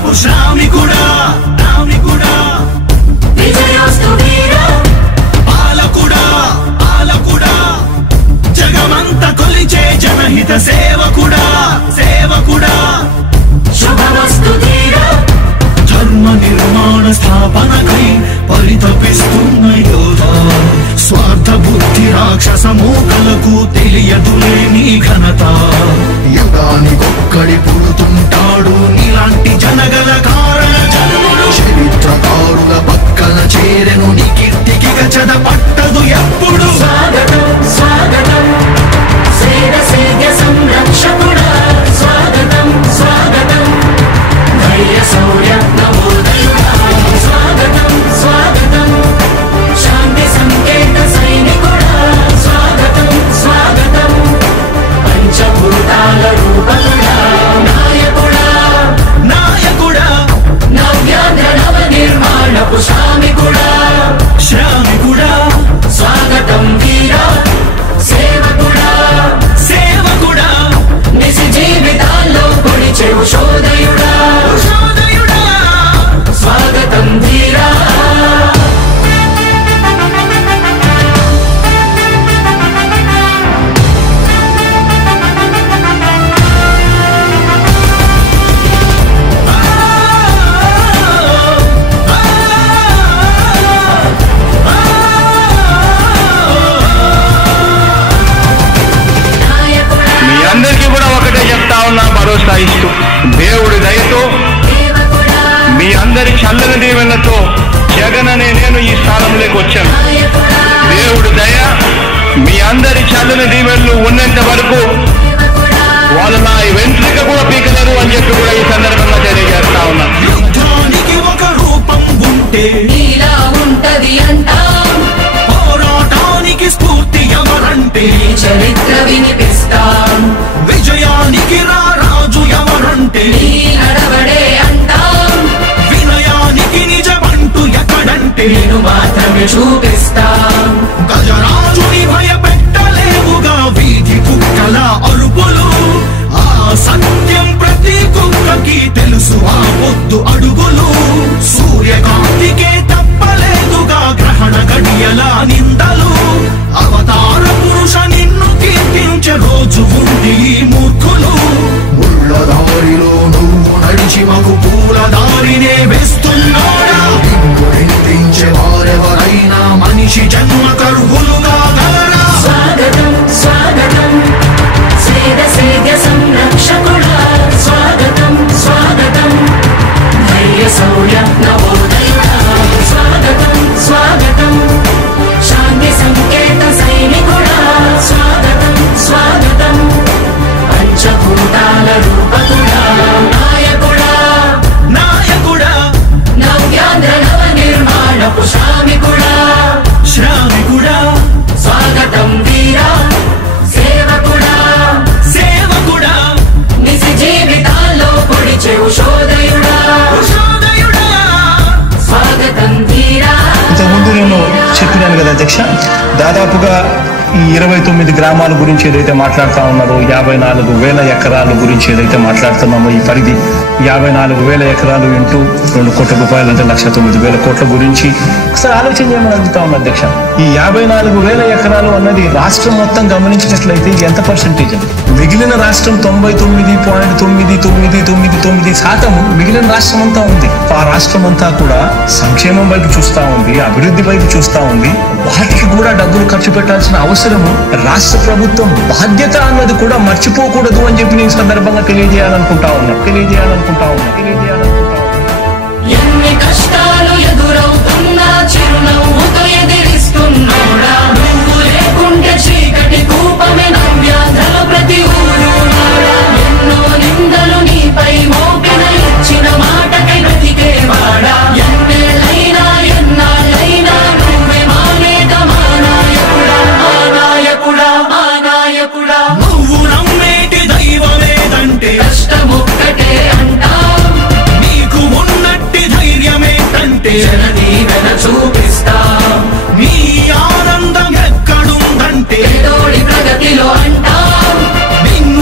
నిర్మాణపు శ్రామికుడా రామికుడా విజయోస్తు వీరా పాలకుడా పాలకుడా జగమంత కొలిచే జనహిత సేవకుడా సేవకుడా శుభమస్తు ధీరా ధర్మ నిర్మాణ స్థాపనకై పరితపిస్తున్న యోధా స్వార్థ బుద్ధి రాక్షస మూకలకు తెలియదులే నీ ఘనత యుగానికొక్కడి పుడుతుంటాడు నీలాంటి జనగల కారణ జన్ముడు చరిత్రకారుల పక్కన చేరెను నీ కీర్తికి గచద పట్టదు ఎప్పుడు స్వాగతం స్వాగతం సేద సేద్య సంరక్షకుడా స్వాగతం స్వాగతం ధైర్య శౌర్య నవోదయుడా స్వాగతం స్వాగతం శాంతి సంకేత సైనికుడా స్వాగతం స్వాగతం పంచభూతాల రూపకుడా నాయకుడా నాయకుడా నవ్యాంధ్ర నవ నిర్మాణపు శ్రామికుడా శ్రామికుడా స్వాగతం వీరా సేవకుడా సేవకుడా నిజ జీవితాల్లో పొడిచే ఉషోదయుడా ఉషోదయుడా స్వాగతం వీరా భరోసా ఇస్తూ దేవుడి దయతో మీ అందరి చల్లని దీవెనతో జగన్ అనే నేను ఈ స్థానంలోకి వచ్చాను. దేవుడి దయ మీ అందరి చల్లని దీవెనలు ఉన్నంత వరకు వాళ్ళు నా వెంట్రుక కూడా పీకలేరు అని చెప్పి కూడా ఈ సందర్భంగా తెలియజేస్తా ఉన్నాను. యుద్ధానికి ఒక రూపం ఉంటే నీలా ఉంటది అంటాం, పోరాటానికి స్ఫూర్తి ఎవరంటే చరిత్ర వినిపిస్తాం, విజయానికి రారాజు ఎవరంటే నీ నడవడే అంటాం, వినయానికి నిజమంటూ ఎక్కడంటే నేను మాత్రమే చూపిస్తాం. గజరాజుని భయపెట్టలేవుగా వీధి కుక్కల అరుపులు, ఆ సత్యం ప్రతి కుక్కకి తెలుసు ఆ పొద్దు అడుగులు, సూర్యకాంతికే తప్పలేదుగా గ్రహణ గడియల నిందలు, అవతార పురుష నిన్ను కీర్తించే రోజు ఉంది ఈ మూర్ఖులు. ముళ్ళ దారిలో నువ్వు నడిచి మాకు పూల దారినే వేస్తున్నాడా, నిన్ను నిందించే వారెవరైనా మనిషి జన్మ కరువులుగా గలరా. స్వాగతం స్వాగతం సేద సేద్య సంరక్షకుడా స్వాగతం స్వాగతం ధైర్య శౌర్య నవోదయుడా స్వాగతం స్వాగతం శాంతి సంకేత సైనికుడా స్వాగతం స్వాగతం పంచభూతాల రూపకుడా నాయకుడా నాయకుడా నవ్యాంధ్ర నవ నిర్మాణపు శ్రామికుడా శ్రామికుడా స్వాగతం వీరా సేవకుడా సేవకుడా నిజ జీవితాల్లో పొడిచే ఉషోదయుడా ఉషోదయుడా స్వాగతం వీరా. ఇంతకుముందు నేను చెప్పినాను కదా అధ్యక్ష, దాదాపుగా ఈ 29 గ్రామాల గురించి ఏదైతే మాట్లాడుతూ ఉన్నారో, 54,000 ఎకరాల గురించి ఏదైతే మాట్లాడుతున్నామో, ఈ పరిధి 54,000 ఎకరాలు ఇంటూ 2 కోట్ల రూపాయలు అంటే 1,09,000 కోట్ల గురించి ఒకసారి ఆలోచన చేయమని అడుగుతా ఉన్నా అధ్యక్ష. ఈ 54,000 ఎకరాలు అన్నది రాష్ట్రం మొత్తం గమనించినట్లయితే ఇది ఎంత పర్సెంటేజ్ అండి? మిగిలిన రాష్ట్రం 99.9999% మిగిలిన రాష్ట్రం అంతా ఉంది. ఆ రాష్ట్రం అంతా కూడా సంక్షేమం వైపు చూస్తా ఉంది, అభివృద్ధి వైపు చూస్తా ఉంది. వాటికి కూడా డబ్బులు ఖర్చు పెట్టాల్సిన అవసరము రాష్ట్ర ప్రభుత్వం బాధ్యత అన్నది కూడా మర్చిపోకూడదు అని చెప్పి నేను సందర్భంగా తెలియజేయాలనుకుంటా ఉన్నా. ఎన్ని కష్టాలు ఎదురవుతున్నా చిరునవ్వుతో ఎదిరిస్తున్నాడా, నువ్వు లేకుంటే చీకటి కూపమే నవ్యాంధ్రల ప్రతి ఊరు నాడా. ఎన్నో నిందలు నీపై మోపిన ఇచ్చిన మాటకై బ్రతికేవాడా, ఎన్నేళ్ళైనా ఎన్నాళ్ళైనా నువ్వే మా నేత మా నాయకుడా మా నాయకుడా మా నాయకుడా. నువ్వు నమ్మేటి దైవమేదంటే కష్టమొక్కటే అంటాం, నీకు ఉన్నట్టి ధైర్యమేంటంటే జనదీవెన చూపిస్తాం, నీ ఆనందం ఎక్కడుందంటే తోడి ప్రగతిలో అంటాం, నిన్ను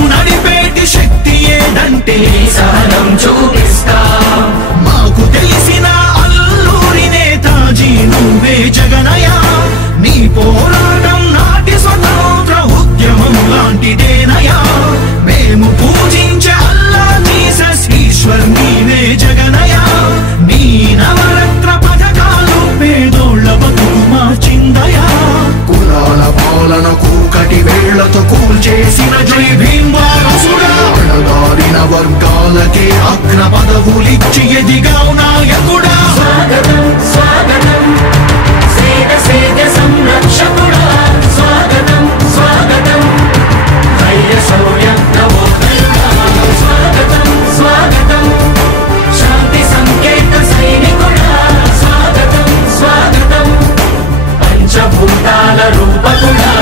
అగ్ర పదవులిచ్చి ఎదిగావు నాయకుడా. స్వాగతం స్వాగతం సేద సేద సంరక్షకుడా. స్వాగతం స్వాగతం ధైర్య శౌర్య నవోదయుడా. స్వాగతం స్వాగతం శాంతి సంకేత సైనికుడా. స్వాగతం స్వాగతం పంచభూతాల రూపకుడా.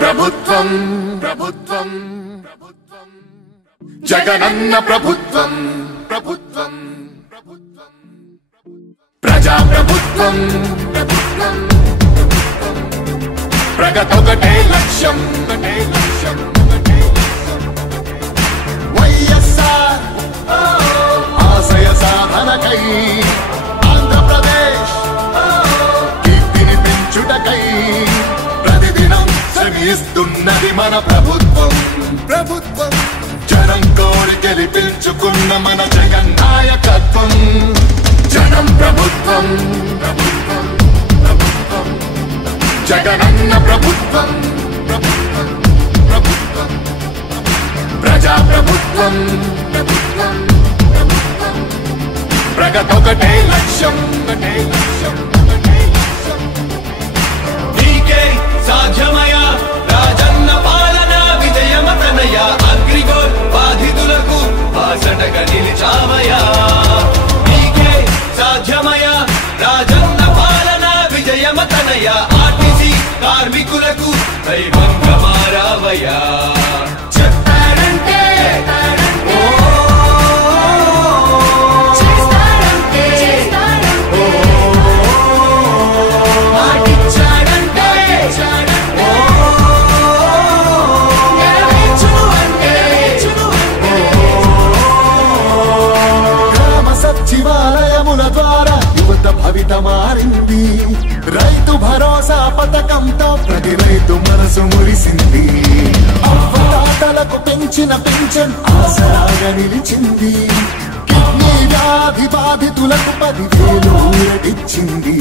ప్రభుత్వం ప్రభుత్వం ప్రభుత్వం జగనన్న ప్రభుత్వం ప్రభుత్వం ప్రభుత్వం ప్రజా ప్రభుత్వం ప్రభుత్వం ప్రగతొకటే లక్ష్యం ఒకటే లక్ష్యం ఒకటే లక్ష్యం. వైఎస్ఆర్ ఆశయ సాధనకై ఆంధ్రప్రదేశ్ కీర్తిని పెంచుటకై ప్రతిదినం శ్రమిస్తున్నది మన ప్రభుత్వం ప్రభుత్వం. జనం కోరి గెలిపించుకున్న మన జగన్ నాయకత్వం. జనం ప్రభుత్వం ప్రభుత్వం ప్రభుత్వం జగనన్న ప్రభుత్వం ప్రభుత్వం ప్రభుత్వం ప్రజా ప్రభుత్వం ప్రభుత్వం ప్రభుత్వం ప్రగతొకటే లక్ష్యం ఒకటే లక్ష్యం ఒకటే లక్ష్యం. నీకే సాధ్యమయా రాజన్న పాలన విజయమతనయ. అగ్రిగోల్ బాధితులకు బాసటగా నిలిచామయా. నీకే సాధ్యమయా రాజన్న పాలన విజయమతనయ. ఆర్టీసీ కార్మికులకు దైవంగా మారావయ్యా. చెప్పారంటే సచివాలయముల ద్వారా యువత భవిత మారింది. రైతు భరోసా పథకంతో ప్రతి రైతు మనసు మురిసింది. అవ్వతాతలకు పెంచిన పెన్షన్ ఆసరాగా నిలిచింది. కిడ్నీ వ్యాధి బాధితులకు 10,000 ఊరటిచ్చింది.